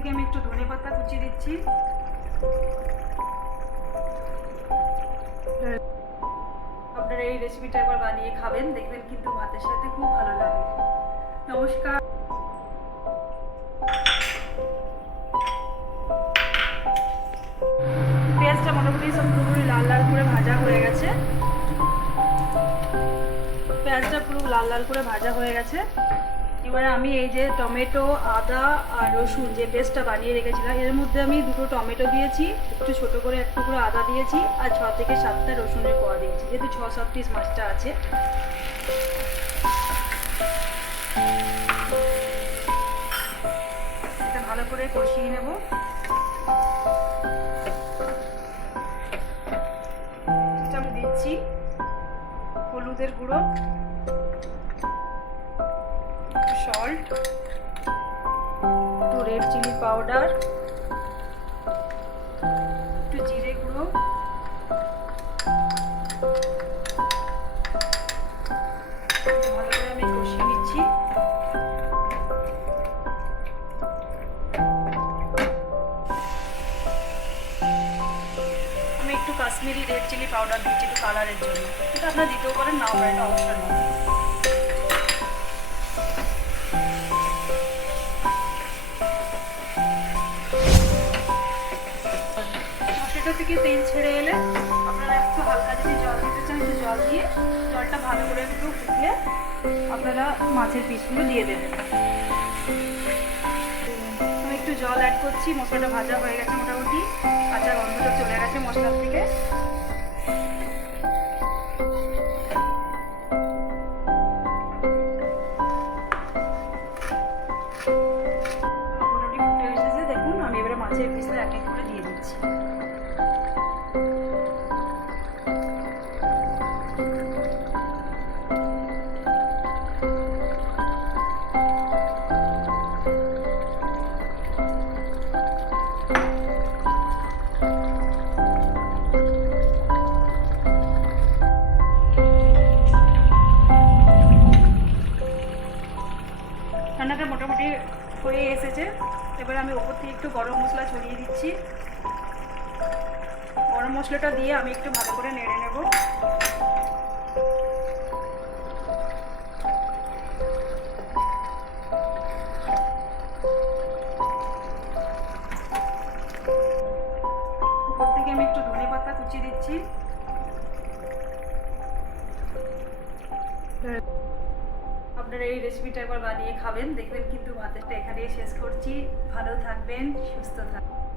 থেকে আমি একটু ধনেপাতা কুচি দিচ্ছি। আপনারা এই রেসিপিটা একবার বানিয়ে খাবেন, দেখবেন কিন্তু ভাতের সাথে খুব ভালো লাগে। নমস্কার। পেঁয়াজটা মোটামুটি সব পুরোপুরি লাল লাল করে ভাজা হয়ে গেছে। পেঁয়াজটা পুরো লাল লাল করে ভাজা হয়ে গেছে। এবারে আমি এই যে টমেটো, আদা আর রসুন যে পেস্টটা বানিয়ে রেখেছিলাম, এর মধ্যে আমি 2টো টমেটো দিয়েছি, একটু ছোট করে এক টুকরো আদা দিয়েছি, আর 6 থেকে 7টা রসুনের কোয়া দিয়েছি, যেহেতু 6-7 পিস মাছটা আছে। এটা ভালো করে কষিয়ে নেব। আমি দিচ্ছি হলুদের গুঁড়ো, সল্ট, একটু রেড চিলি পাউডার, একটু জিরে গুঁড়ো, ভালো করে আমি কষিয়ে নিচ্ছি। আমি একটু কাশ্মীরি রেড চিলি পাউডার দিচ্ছি একটু কালারের জন্য, এটা আপনারা দিতেও পারেন, নাও পারেন, এটা অপশন নয়। মশলাটা থেকে তেল ছেড়ে এলে আপনারা একটু হালকা যদি জল দিতে চান একটু জল দিয়ে, জলটা ভালো করে একটু ফুটলে আপনারা মাছের পিসগুলো দিয়ে দেবেন। আমি একটু জল অ্যাড করছি, মশলাটা ভাজা হয়ে গেছে মোটামুটি, কাঁচা গন্ধটা চলে গেছে মশলার থেকে। মোটামুটি ফুটে এসেছে, দেখুন আমি এবারে মাছের পিসটা এক এক করে দিয়ে দিচ্ছি। রান্নাটা মোটামুটি হয়ে এসেছে। এবার আমি ওপর থেকে একটু গরম মশলা ছড়িয়ে দিচ্ছি। গরম মশলাটা দিয়ে আমি একটু ভালো করে নেড়ে নেব। ওপর থেকে আমি একটু ধনেপাতা কুচি দিচ্ছি। আপনারা এই রেসিপিটা একবার বানিয়ে খাবেন, দেখবেন কিন্তু ভাতেরটা এখানেই শেষ করছি। ভালো থাকবেন, সুস্থ থাকবেন।